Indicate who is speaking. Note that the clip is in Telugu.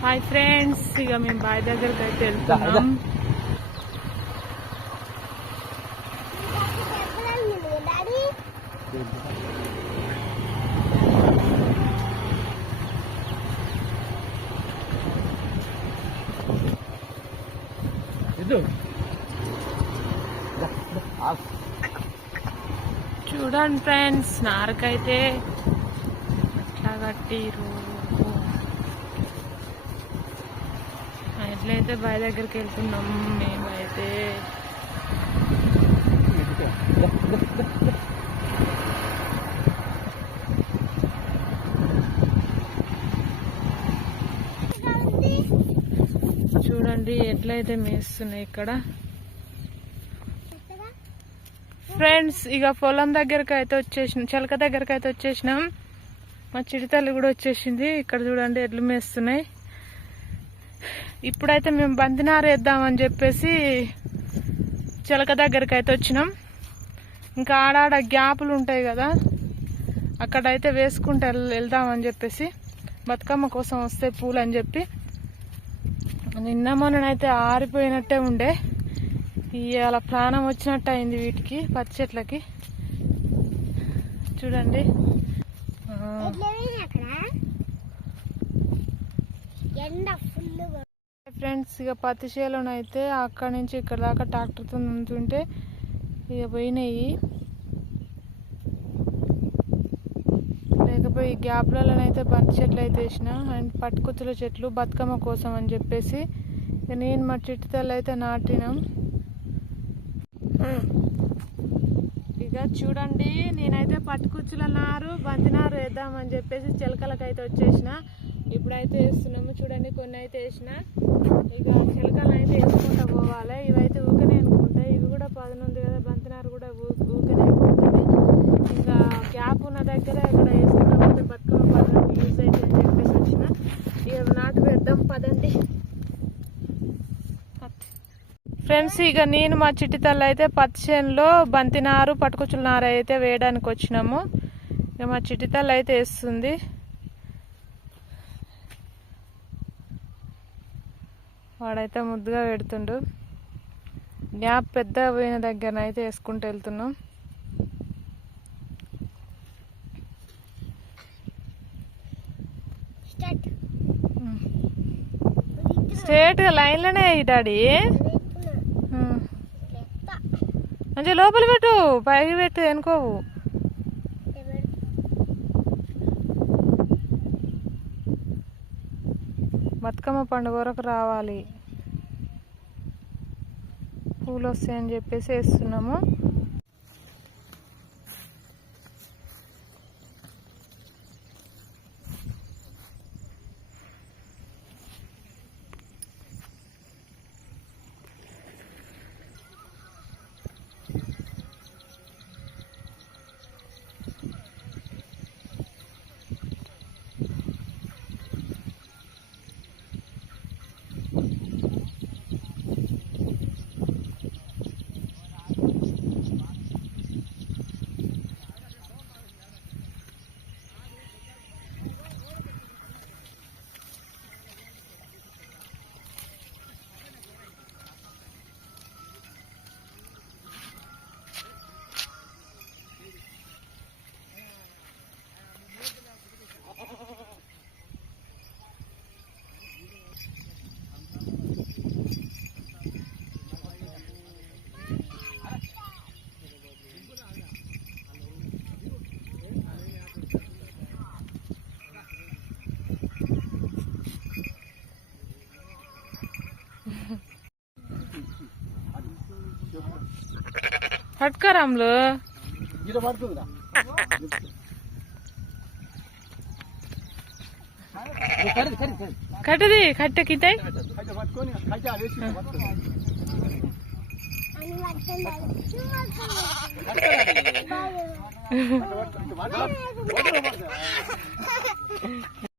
Speaker 1: హాయ్ ఫ్రెండ్స్ ఇక మేము బాయ్ దగ్గరికి అయితే వెళ్తున్నాం చూడండి ఫ్రెండ్స్ నారకైతే ఎట్లా కట్టిరు ఎట్లయితే బాయ్ దగ్గరికి వెళ్తున్నాం. మేమైతే చూడండి ఎట్లయితే మేస్తున్నాయి ఇక్కడ. ఫ్రెండ్స్ ఇక పొలం దగ్గరకు అయితే వచ్చేసినాం చిలక దగ్గరకు అయితే వచ్చేసినాం. మా చిడితల్లి కూడా వచ్చేసింది. ఇక్కడ చూడండి ఎడ్లు మేస్తున్నాయి. ఇప్పుడైతే మేము బంతినారేద్దామని చెప్పేసి చిలక దగ్గరికి అయితే వచ్చినాం. ఇంకా ఆడాడ గ్యాపులు ఉంటాయి కదా అక్కడైతే వేసుకుంటే వెళ్దామని చెప్పేసి బతుకమ్మ కోసం వస్తే పూలు అని చెప్పి. నిన్న మొన్ననైతే ఆరిపోయినట్టే ఉండే. ఇవాళ ప్రాణం వచ్చినట్టు అయింది వీటికి పచ్చి చెట్లకి. చూడండి.
Speaker 2: ఎండ
Speaker 1: ఫ్రెండ్స్ ఇక పత్తి చేలను అయితే అక్కడి నుంచి ఇక్కడ దాకా ట్రాక్టర్తో ఉంటుంటే ఇక పోయినాయి. లేకపోయి ఈ గ్యాప్లలోనైతే బంతి చెట్లు అయితే వేసిన అండ్ పట్టుకుచ్చుల చెట్లు బతుకమ్మ కోసం అని చెప్పేసి ఇక నేను మా చిట్టుతల్లు అయితే నాటినాం. ఇక చూడండి నేనైతే పట్టుకుచ్చుల నారు బంతి నారు వేద్దామని చెప్పేసి చిలకలకైతే వచ్చేసిన. ఇప్పుడైతే వేస్తున్నాము చూడండి కొన్ని అయితే వేసిన. ఇక చిలకలు అయితే వేసుకుంటా పోవాలి ఇవైతే ఊకనే అనుకుంటా ఇవి కూడా పదనుంది కదా బంతి నారు కూడా ఊ- ఊకనే అనుకుంటుంది ఇంకా గ్యాప్ ఉన్న దగ్గర ఇక్కడ వేసుకుంటా పోతే బతుకమ్మ పదనకి యూజ్ అయితే అని చెప్పేసి వచ్చిన ఇక నాటు వేద్దాం పదండి ఫ్రెండ్స్ ఇక నేను మా చిట్టి తల్లి అయితే పత్తి చేనులో బంతి నారు పట్టుకొచ్చుల నారు అయితే వేయడానికి వచ్చినాము. ఇక మా చిట్టి తల్లి అయితే వేస్తుంది. వాడైతే ముద్దుగా పెడుతుండు. గ్యాప్ పెద్ద పోయిన దగ్గర అయితే వేసుకుంటూ వెళ్తున్నాం.
Speaker 2: స్టార్ట్
Speaker 1: స్ట్రేట్గా లైన్లోనే డాడీ. మంచిగా లోపల పెట్టు పైకి పెట్టు ఎనుకోవు. బతుకమ్మ పండుగ వరకు రావాలి. పూలు వస్తాయని చెప్పేసి వేస్తున్నాము. పట్టుకరాములు
Speaker 3: ఇది పడుతుందా కరి కరి కరి
Speaker 1: కట్టది కట్ట కితాయి